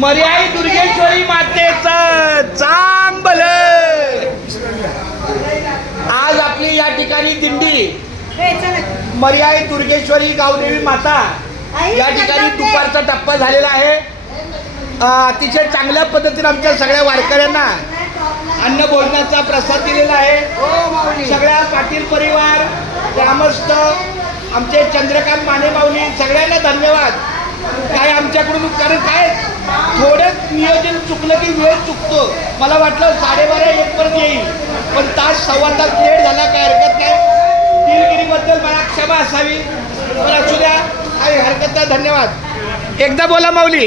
मर्याई दुर्गेश्वरी मातेचं चांग भलं. आज आपली या ठिकाणी दिंडी मर्याई दुर्गेश्वरी गावदेवी माता या ठिकाणी दुपारचा टप्पा झालेला आहे. अतिशय चांगल्या पद्धतीने आमच्या सगळ्या वारकऱ्यांना अन्न भोजनाचा प्रसाद दिलेला आहे. सगळ्या पाटील परिवार, ग्रामस्थ, आमचे चंद्रकांत माने माऊली, सगळ्यांना धन्यवाद. काय आमच्याकडून, कारण काय थोडं नियोजन चुकलं की वेळ चुकतो. मला वाटलं 12:30-1 पर्यंत येईल, पण तास सव्वा तास लेट झाला, काय हरकत नाही. दिलगिरीबद्दल मला क्षमा असावी, पण असू द्या, काही हरकत नाही. धन्यवाद. एकदा बोला माऊली.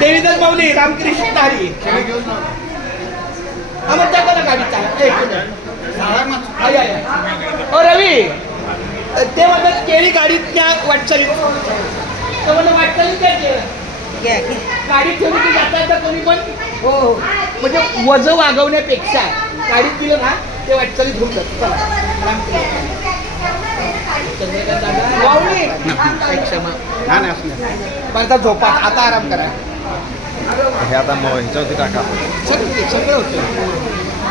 देवीदास माऊली, रामकृष्ण हरी. मग त्या कोणा गाडीचा ओ रवी, ते म्हणतात केळी गाडीत त्या वाटचालीत, तर मला वाटचालीत गाडीत ठेवली की जाता येतं कोणी पण. हो, म्हणजे वजन वागवण्यापेक्षा गाडीत दिलं ना ते वाटचालीत होऊन जातं. चला, चंद्रकांत दादा क्षमा. माझा झोपा, आता आराम करा. हे आता ह्याच्यावरती टाका. सगळं होतं.